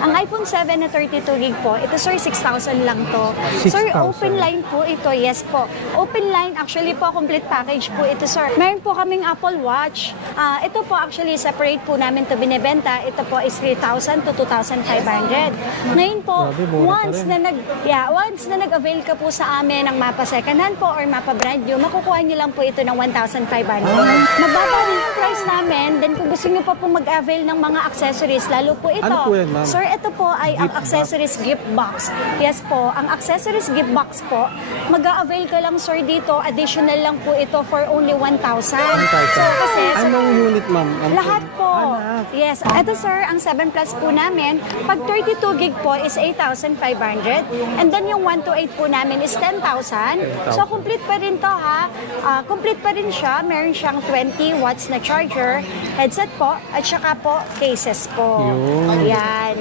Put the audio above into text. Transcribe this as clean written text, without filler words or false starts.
Ang iPhone 7 na 32 gig po, ito sir, 6,000 lang to. Sir, 6,000. open line po ito, yes po. Open line, actually po, complete package po ito sir. Meron po kaming Apple Watch. Ito po actually, separate po namin to binibenta. Ito po is 3,000 to 2,500. Ngayon po, Grabe, mura pa rin. once na nag-avail ka po sa amin ng Mapa Second Hand po or Mapa Brand New, makukuha niyo lang po ito ng 1,500. Mababa rin yung price namin. Then kung gusto niyo pa po mag-avail ng mga accessories, lalo po ito. Ano po yan, ma'am? Sir, ito po ay ang Gift box? accessories gift box. Yes po, ang accessories gift box po, mag-a-avail ka lang sir dito, additional lang po ito for only 1,000. So kasi Anong unit, ma'am? lahat po. Lahat. Yes. Ito sir, ang 7 Plus po namin, pag 32 gig po is 8,500. And then yung 128 po namin is 10,000. So complete pa rin to ha. Complete pa rin siya. Meron siyang 20 watts na charger, headset po, at saka po cases po. Yun. Yan.